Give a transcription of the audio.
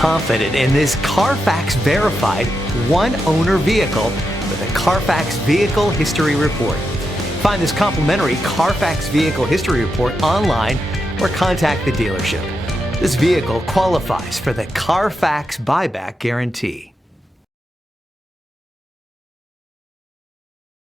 confident in this Carfax verified one-owner vehicle with a Carfax Vehicle History Report. Find this complimentary Carfax Vehicle History Report online or contact the dealership. This vehicle qualifies for the Carfax Buyback Guarantee.